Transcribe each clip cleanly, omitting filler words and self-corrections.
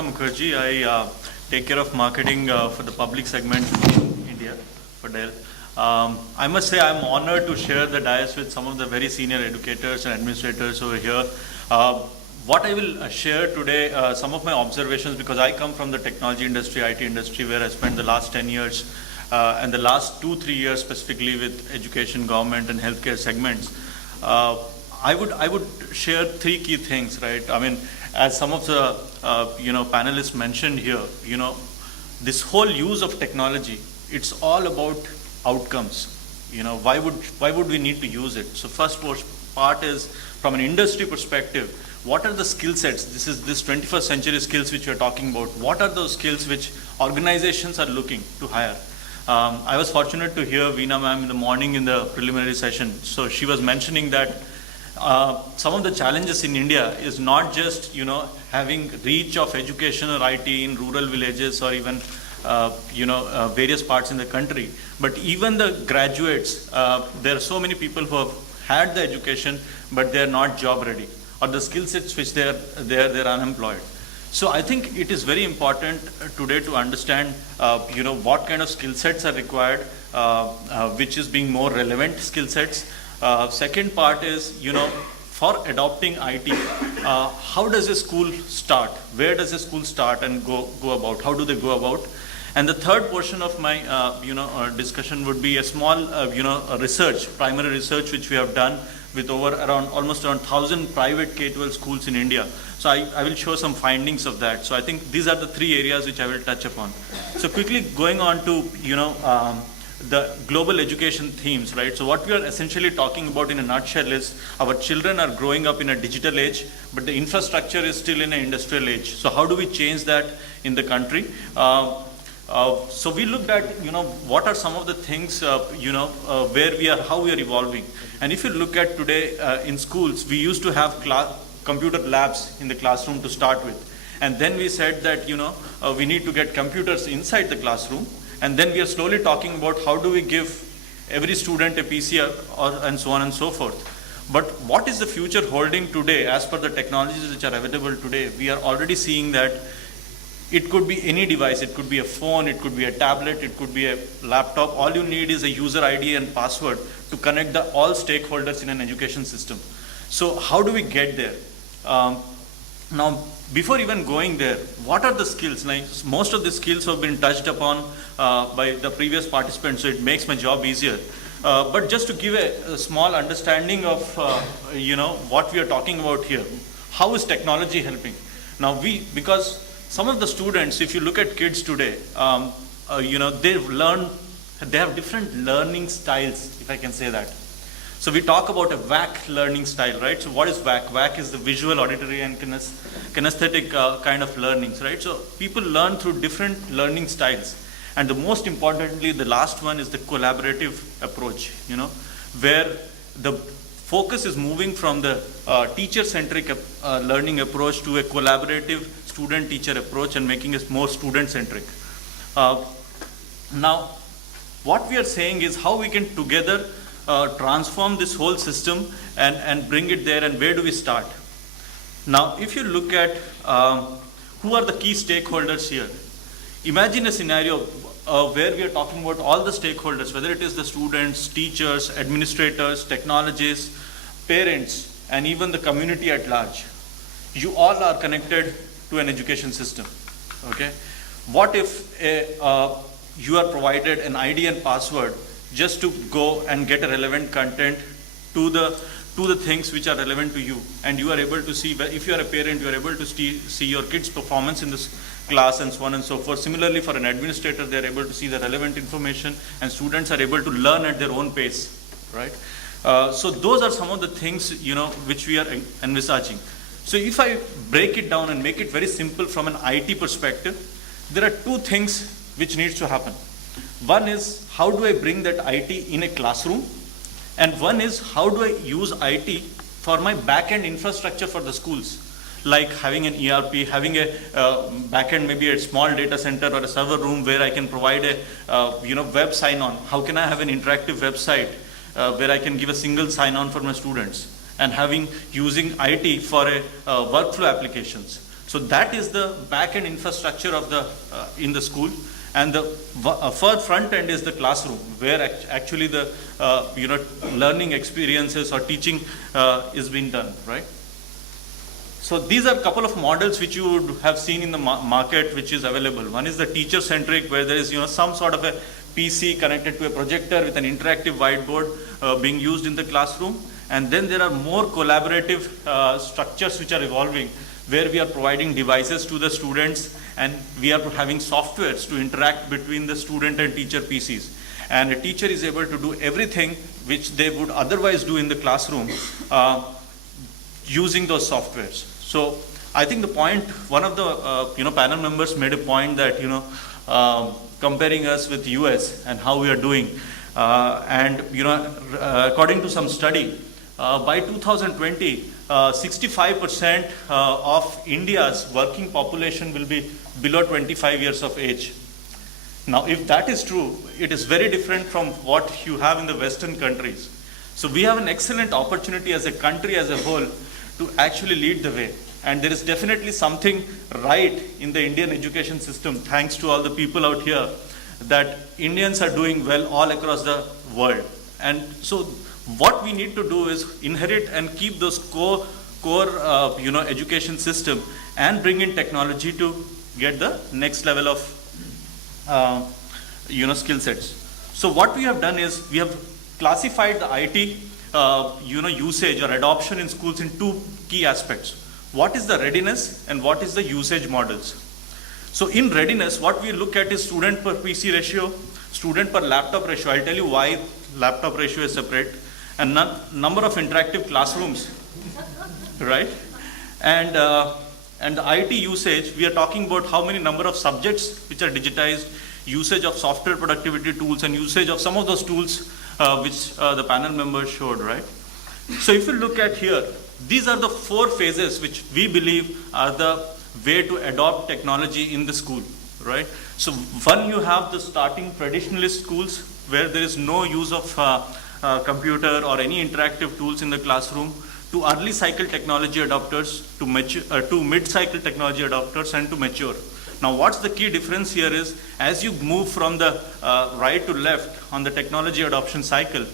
Partha Mukherjee. I take care of marketing for the public segment in India for Dell. I must say I'm honored to share the dais with some of the very senior educators and administrators over here. What I will share today, some of my observations, because I come from the technology industry, IT industry, where I spent the last 10 years and the last 2-3 years specifically with education, government and healthcare segments. I would share 3 key things, right? I mean, as some of the panelists mentioned here, this whole use of technology, it's all about outcomes. Why would we need to use it? So first part is from an industry perspective, what are the skill sets? This 21st century skills which we're talking about. What are those skills which organizations are looking to hire? I was fortunate to hear Veena ma'am in the morning in the preliminary session. So she was mentioning that some of the challenges in India is not just having reach of education or IT in rural villages or even various parts in the country, but even the graduates. There are so many people who have had the education but they are not job ready, or the skill sets which they're unemployed. So I think it is very important today to understand what kind of skill sets are required, which is being more relevant skill sets. Second part is, for adopting IT, how does a school start? Where does a school start and go about? How do they go about? And the third portion of my discussion would be a small research, primary research, which we have done with almost around 1,000 private K-12 schools in India. So I will show some findings of that. So I think these are the 3 areas which I will touch upon. So quickly going on to the global education themes, right? So what we are essentially talking about in a nutshell is our children are growing up in a digital age, but the infrastructure is still in an industrial age. So how do we change that in the country? So we looked at, what are some of the things, where we are, how we are evolving. And if you look at today in schools, we used to have computer labs in the classroom to start with. And then we said that, we need to get computers inside the classroom. And then we are slowly talking about how do we give every student a PC and so on and so forth. But what is the future holding today as per the technologies which are available today? We are already seeing that it could be any device. It could be a phone, it could be a tablet, it could be a laptop. All you need is a user ID and password to connect all stakeholders in an education system. So how do we get there? Now, before even going there, what are the skills? Like, most of the skills have been touched upon by the previous participants, so it makes my job easier. But just to give a small understanding of what we are talking about here, how is technology helping? Now because some of the students, if you look at kids today, they have different learning styles, if I can say that. So we talk about a VAC learning style, right? So what is VAC? VAC is the visual, auditory and kinesthetic kind of learnings, right? So people learn through different learning styles. And the most importantly, the last one is the collaborative approach, where the focus is moving from the teacher-centric learning approach to a collaborative student-teacher approach and making it more student-centric. Now, what we are saying is how we can together transform this whole system and bring it there, and where do we start? Now, if you look at who are the key stakeholders here, imagine a scenario where we are talking about all the stakeholders, whether it is the students, teachers, administrators, technologists, parents, and even the community at large. You all are connected to an education system, okay? What if you are provided an ID and password just to go and get a relevant content to the things which are relevant to you, and you are able to see, if you are a parent, you are able to see your kids' performance in this class and so on and so forth. Similarly, for an administrator, they are able to see the relevant information, and students are able to learn at their own pace, right? So those are some of the things, which we are envisaging. So if I break it down and make it very simple from an IT perspective, there are 2 things which needs to happen. One is, how do I bring that IT in a classroom? And one is, how do I use IT for my back-end infrastructure for the schools? Like having an ERP, having a back-end, maybe a small data center or a server room where I can provide a web sign-on. How can I have an interactive website where I can give a single sign-on for my students? And using IT for workflow applications. So that is the back-end infrastructure of the in the school, and the front end is the classroom, where actually the learning experiences or teaching is being done, right? So these are a couple of models which you would have seen in the market, which is available. One is the teacher-centric, where there is some sort of a PC connected to a projector with an interactive whiteboard being used in the classroom. And then there are more collaborative structures which are evolving, where we are providing devices to the students, and we are having softwares to interact between the student and teacher PCs. And a teacher is able to do everything which they would otherwise do in the classroom using those softwares. So I think the point, one of the panel members made a point that comparing us with US and how we are doing, and according to some study, by 2020, 65% of India's working population will be below 25 years of age. Now, if that is true, it is very different from what you have in the Western countries. So we have an excellent opportunity as a country as a whole to actually lead the way. And there is definitely something right in the Indian education system, thanks to all the people out here, that Indians are doing well all across the world. And so what we need to do is inherit and keep those core education system and bring in technology to get the next level of skill sets. So what we have done is we have classified the IT usage or adoption in schools in two key aspects. What is the readiness and what is the usage models? So in readiness, what we look at is student per PC ratio, student per laptop ratio. I'll tell you why laptop ratio is separate, and number of interactive classrooms, right? And the IT usage, we are talking about how many number of subjects which are digitized, usage of software productivity tools, and usage of some of those tools which the panel members showed, right? So if you look at here, these are the 4 phases which we believe are the way to adopt technology in the school, right? So one, you have the starting traditionalist schools where there is no use of computer or any interactive tools in the classroom, to early cycle technology adopters, to mid-cycle technology adopters, and to mature. Now what's the key difference here is, as you move from the right to left on the technology adoption cycle,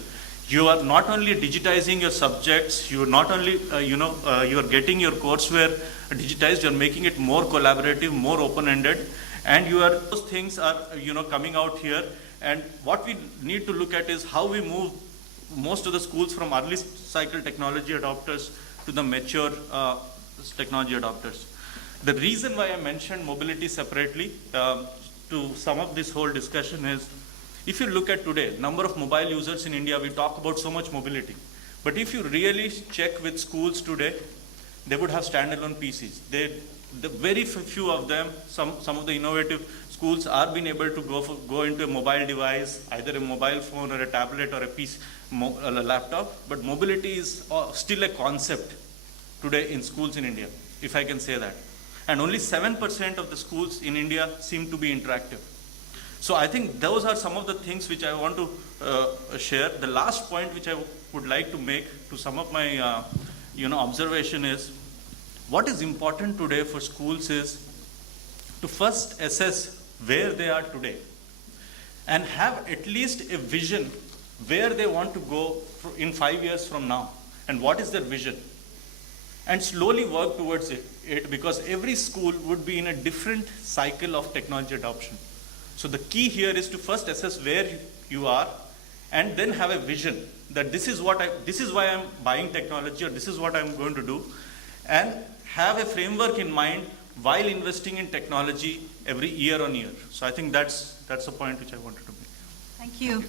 you are not only digitizing your subjects, you are not only, you are getting your courseware digitized, you are making it more collaborative, more open-ended, and those things are, coming out here. And what we need to look at is how we move most of the schools from early cycle technology adopters to the mature technology adopters. The reason why I mentioned mobility separately to sum up this whole discussion is, if you look at today, number of mobile users in India, we talk about so much mobility. But if you really check with schools today, they would have standalone PCs. The very few of them, some of the innovative schools are being able to go into a mobile device, either a mobile phone or a tablet or a PC, a laptop. But mobility is still a concept today in schools in India, if I can say that. And only 7% of the schools in India seem to be interactive. So I think those are some of the things which I want to share. The last point which I would like to make to sum up my observation is, what is important today for schools is to first assess where they are today and have at least a vision where they want to go in 5 years from now, and what is their vision, and slowly work towards it, because every school would be in a different cycle of technology adoption. So the key here is to first assess where you are, and then have a vision that this is why I'm buying technology, or this is what I'm going to do, and have a framework in mind while investing in technology every year on year. So I think that's the point which I wanted to make. Thank you.